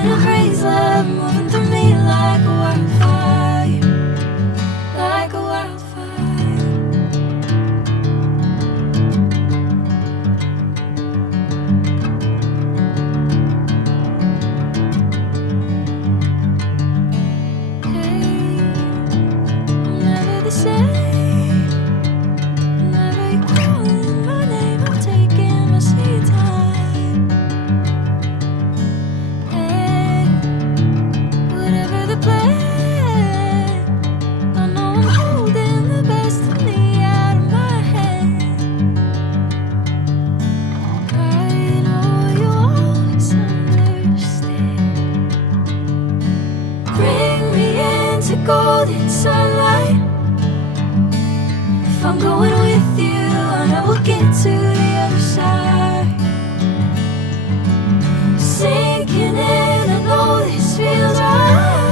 in a craze, love moving through me like a wildfire, like a wildfire. Hey, I'm never the same. Whenever you're calling my name, I'm taking my sweet time. Hey, whatever the plan, I know I'm holding the best of me out of my hand. I know you always understand. Bring me into golden sunlight. If I'm going with you, I know we'll get to the other side. Sinking in, I know this feels right.